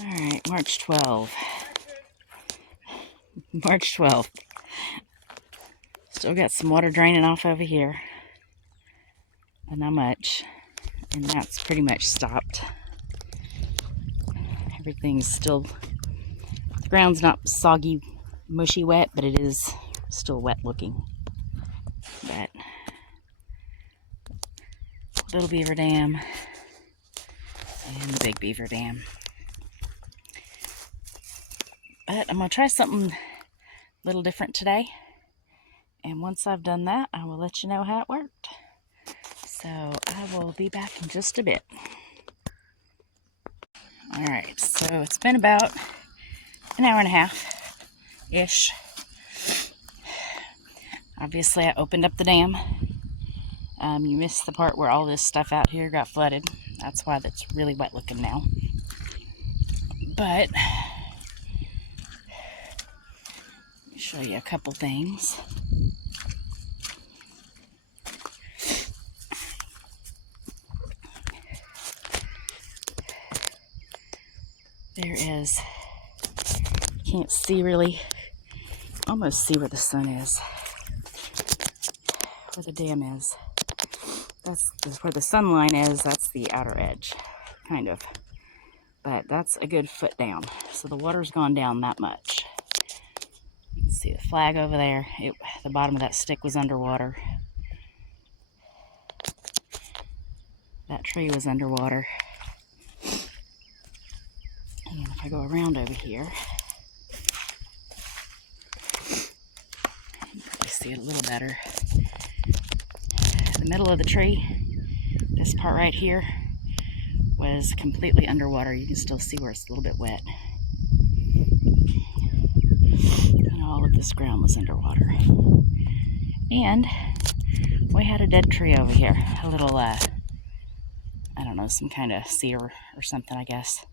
All right, March 12th. March 12th. Still got some water draining off over here, but not much. And that's pretty much stopped. Everything's still, the ground's not soggy, mushy wet, but it is still wet looking. But Little Beaver Dam and the Big Beaver Dam. But I'm going to try something a little different today. And once I've done that, I will let you know how it worked. So I will be back in just a bit. Alright, so it's been about an hour and a half-ish. Obviously, I opened up the dam. You missed the part where all this stuff out here got flooded. That's why that's really wet looking now. But let me show you a couple things. There is, you can't see really, almost see where the sun is, where the dam is. That's where the sun line is, that's the outer edge, kind of. But that's a good foot down, so the water's gone down that much. You can see the flag over there. The bottom of that stick was underwater. That tree was underwater. And if I go around over here, you can probably see it a little better. The middle of the tree, this part right here, was completely underwater. You can still see where it's a little bit wet. And all of this ground was underwater. And we had a dead tree over here. A little, I don't know, some kind of cedar or something, I guess.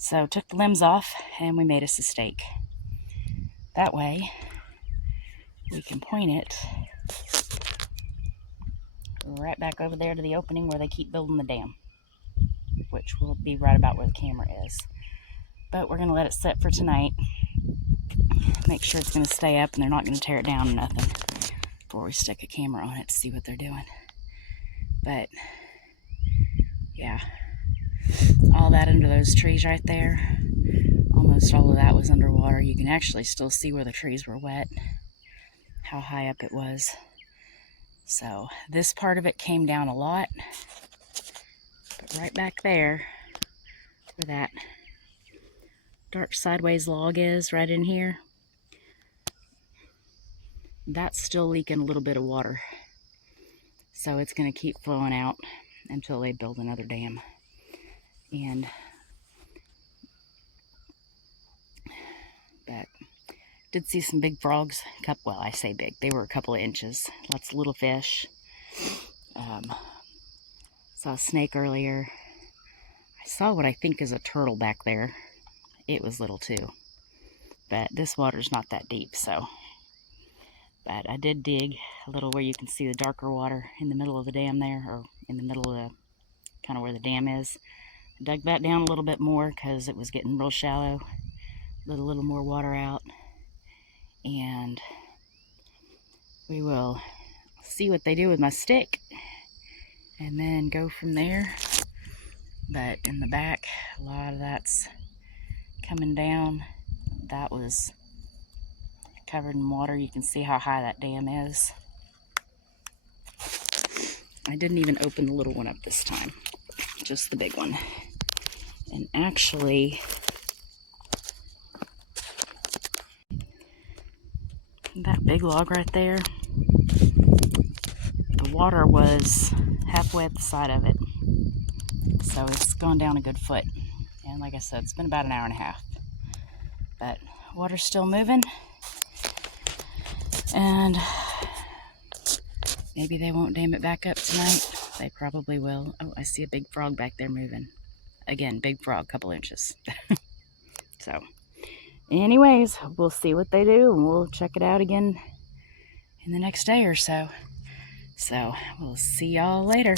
So took the limbs off and we made us a stake. That way we can point it right back over there to the opening where they keep building the dam, which will be right about where the camera is. But we're going to let it set for tonight. Make sure it's going to stay up and they're not going to tear it down or nothing before we stick a camera on it to see what they're doing. But yeah, all that under those trees right there, almost all of that was underwater. You can actually still see where the trees were wet, how high up it was. So this part of it came down a lot, but right back there where that dark sideways log is, right in here, that's still leaking a little bit of water. So it's going to keep flowing out until they build another dam. And but did see some big frogs. Well, I say big, they were a couple of inches. Lots of little fish. Saw a snake earlier. I saw what I think is a turtle back there. It was little too, but this water's not that deep, so. But I did dig a little where you can see the darker water in the middle of the dam there, or in the middle of the, kind of where the dam is. I dug that down a little bit more because it was getting real shallow. Let a little more water out. And we will see what they do with my stick and then go from there. But in the back, a lot of that's coming down. That was covered in water. You can see how high that dam is. I didn't even open the little one up this time, just the big one. And actually, that big log right there, the water was halfway up the side of it. So it's gone down a good foot. And like I said, it's been about an hour and a half. But water's still moving. And maybe they won't dam it back up tonight. They probably will. Oh, I see a big frog back there moving. Again, big frog, couple inches. So, anyways, we'll see what they do and we'll check it out again in the next day or so. So, we'll see y'all later.